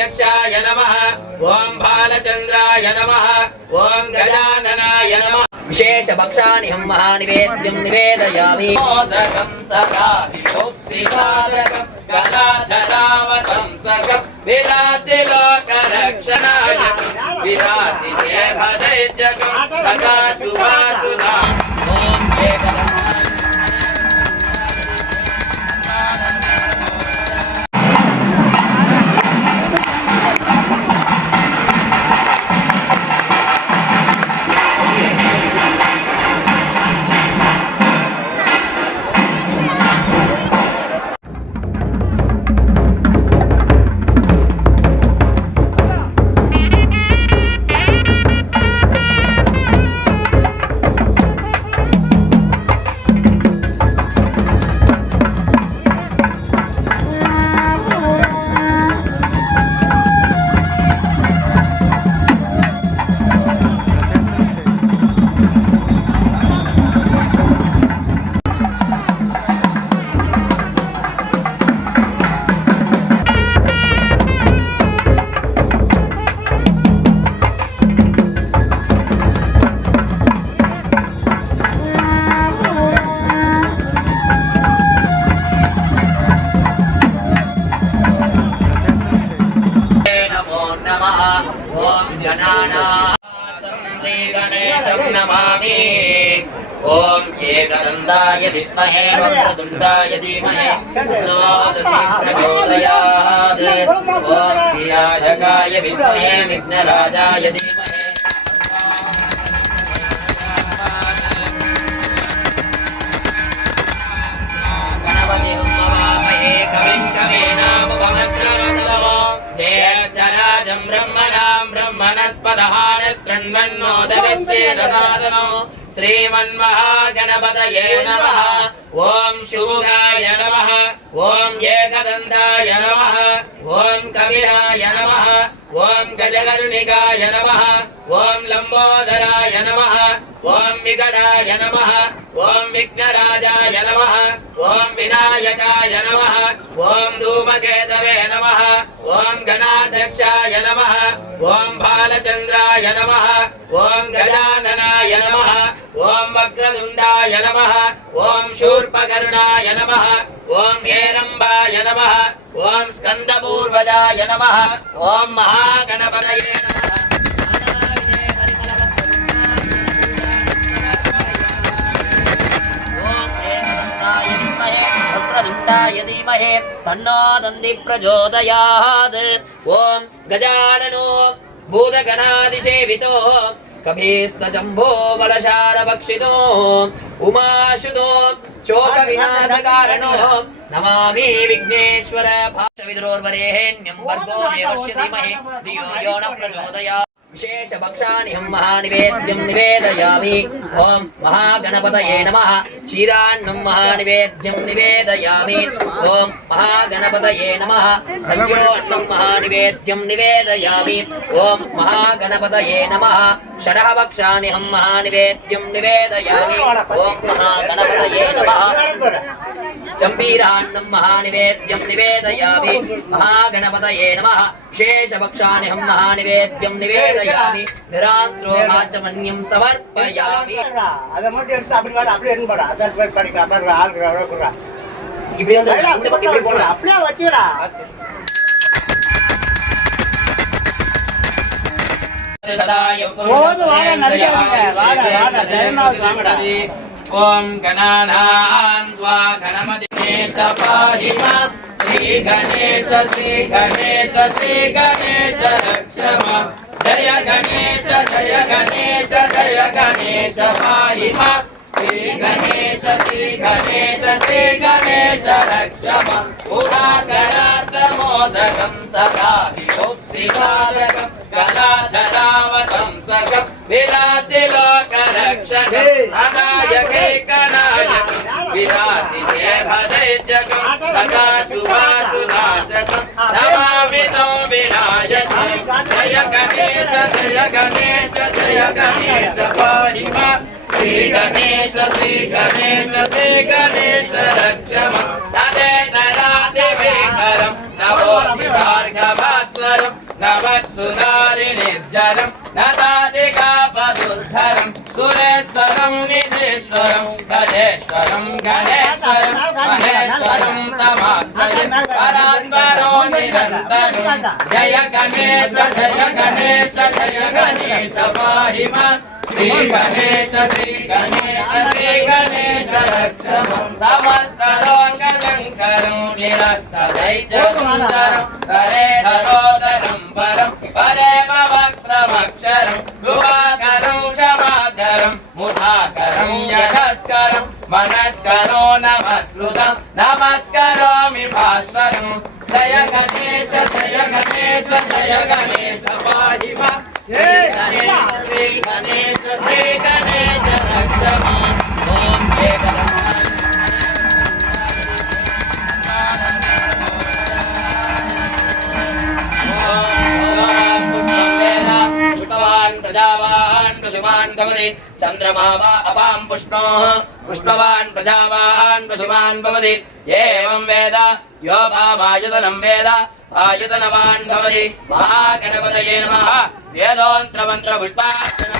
गणाध्यक्षाय नमः ओम बालचंद्राय नमः ओम गजाननाय नमः विशेष भक्षाणि हम महानिवेद्यं निवेदयामि मोदकं सदा विमुक्तिसाधकं कलाधरावतंसकं विलासिलोकरक्षणायकं विलासिते भदैत्यकं तथा सुभासुधा ओम ओम एकदन्ताय विद्महे वक्रतुण्डाय धीमहि तन्नो प्रचोदयात् ओम क्रियाजगाय विद्महे विघ्नराजाय धीमहि गणपतिं नमामहे कविं कवीनामुपमश्रवस्तमो ज्येष्ठराजं ब्रह्मणां ब्रह्मणस्पदः शृण्वन्नोदविश्वेदसादनो श्रीमन्महागणपतये नमः ओम शुगाय नमः ओम एकदन्ताय नमः ओम कविराय नमः ओम गजकर्णिकाय नमः ओम लंबोदराय नमः ओम विकटाय नमः ओम विघ्नराजाय नमः ओम विनायकाय नमः ओम धूमकेतवे नमः ओम गणाध्यक्षाय नमः ओम बालचंद्राय नमः ओम गजाननाय नमः ओम वक्रतुण्डाय नमः ओम शूर्पकर्णाय नमः ओम हेरंबाय नमः ओम स्कंदपूर्वजाय नमः ओम महागणपतये नमः वक्रतुण्डाय धीमहि तन्नो दन्ति प्रचोदयात् ओम गजाननो भूतगणादिसेवितो कभीस्तजम्भो बलशालभक्षितो उमाशुतो शोकविनाशकारणो नमामि विघ्नेश्वर भाषविदुरोर्वरेण्यं भर्गो देवस्य धीमहि धियो यो न प्रचोदयात् विशेष भक्षाणि हम महानिवेद्यं निवेदयामि ओम महागणपतये नमः क्षीरान्नं महानिवेद्यं निवेदयामि ओम महागणपतये नमः हव्योऽन्नं महानिवेद्यं निवेदयामि ओम महागणपतये नमः षडः भक्षाणि हम महानिवेद्यं निवेदयामि ओम महागणपतये नमः चम्बीरान्नं महानिवेद्यं निवेदयामि महागणपतये नमः शेषभक्षाणि हम महानिवेद्यं निवेदयामि निरात्रो आचमन्यं समर्पयामि அத மட்டும் எடுத்து அப்படியே எடுங்க போடா அத படிக்க அப்படியே ஆள் குறா இப்படி வந்து இந்த பக்கம் இப்படி போடா அப்படியே வச்சுடா போது வாடா நடிக்காதீங்க வாடா டைமாவது வாங்கடா ओम गणानां त्वा गणपतिनेश पाहि मां श्री गणेश श्री गणेश श्री गणेश रक्ष मां जय गणेश जय गणेश जय गणेश पाहि मां श्री गणेश श्री गणेश श्री गणेश रक्ष मां उदाकरार्थमोदकं सदा विमुक्तिसाधकं कलाधरावतंसकं विलासिलोकरक्षकं अनायकैकनायकं विलासिते भदैत्यकं तथा सुभासुदासकं नमामि नो विनायकं जय गणेश जय गणेश जय गणेश पाहि मां श्री गणेश श्री गणेश श्री गणेश रक्ष मां तदेतरादिविकरं नमोऽपि भार्गभास्वरं महेश्वरं गणेश्वरं महेश्वरं तमाश्रये परात्परो निरन्तरं जय गणेश जय गणेश पाहि मां श्री गणेश रक्ष समस्तलोकशङ्करं निरस्तदैत्यसुन्दरं हरे हरोदरं परं परेम वक्त्रमक्षरं गुहाकरं क्षमाकरं मुधाकरं यशस्करं मनस्करो नमस्कृतं नमस्करोमि भास्वरं जय गणेश पाहि मां श्री गणेश रक्ष मां ॐ चंद्रमा अपां पुष्पवान् प्रजावान् पशुमान् भवति एवं वेद यो भामायतनं वेद आयतनवान् भवति महागणपतये नमः वेदोऽन्त्रमन्त्रपुष्पार्चना